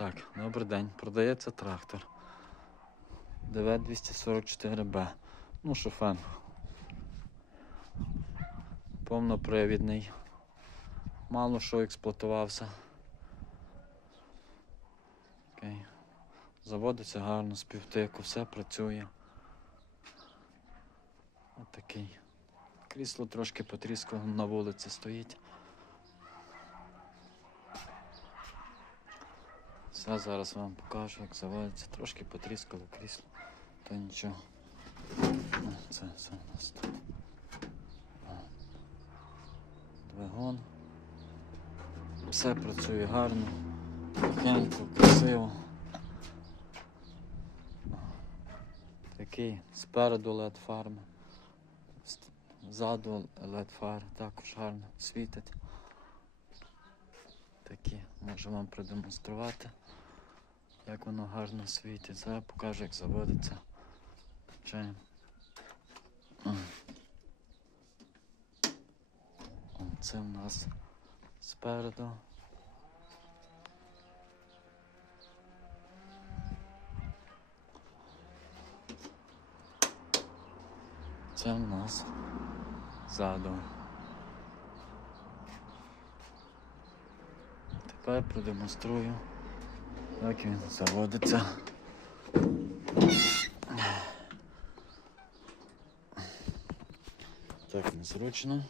Так, добрий день. Продається трактор. ДВ-244Б. Ну, шофен. Повнопривідний. Мало що експлуатувався. Окей. Заводиться гарно, з півтику, все працює. Отакий. Крісло трошки потріскало на вулиці стоїть. Все зараз вам покажу, як заводиться. Трошки потріскало крісло, то нічого. Це все у нас тут. Двигун. Все працює гарно, тихенько, красиво. Такий спереду LED фарми. Ззаду LED фари також гарно світить. Такі можу вам продемонструвати, як воно гарно світить. Зараз покажу, як заводиться. Чаєм. Це в нас спереду. Це в нас ззаду. Тепер продемонструю, як він заводиться. Так незручно.